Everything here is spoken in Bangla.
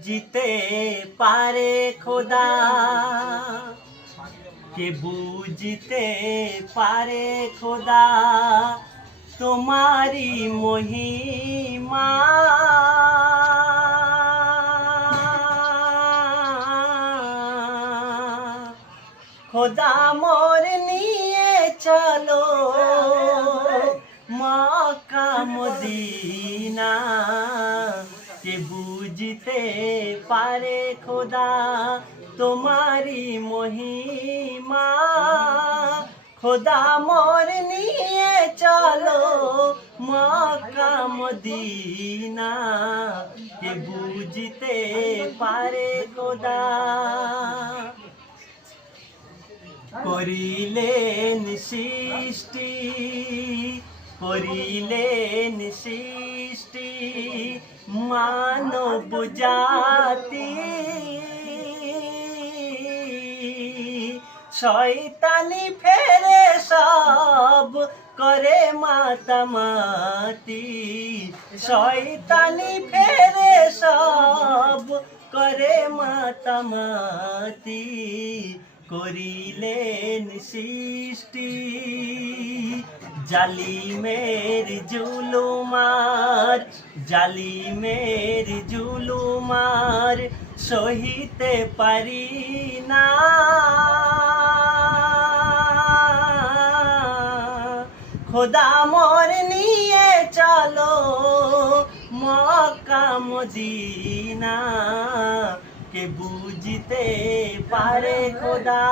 বুঝতে পারে খোদা, কে বুঝতে পারে খোদা তোমারি মহিমা। খোদা মোর নিয়ে চলো মক্কা মদিনা, কে বুঝতে পারে খোদা তোমারি মহিমা। খোদা মোর নিয়ে চলো মক্কা মদিনা, কে বুঝতে পারে খোদা। করিলেন সৃষ্টি, করিলেন সৃষ্টি মানব জাতি, শয়তানি ফেরে সব করে মাতামাতি, শয়তানি ফেরে সব করে মাতামাতি। করিলেন সৃষ্টি জালিমের জুলুমার, জালিমের জুলুমার সহিতে পারি না। খোদা মোর নিয়ে চলো মক্কা মদিনা, কে বুঝতে পারে খোদা।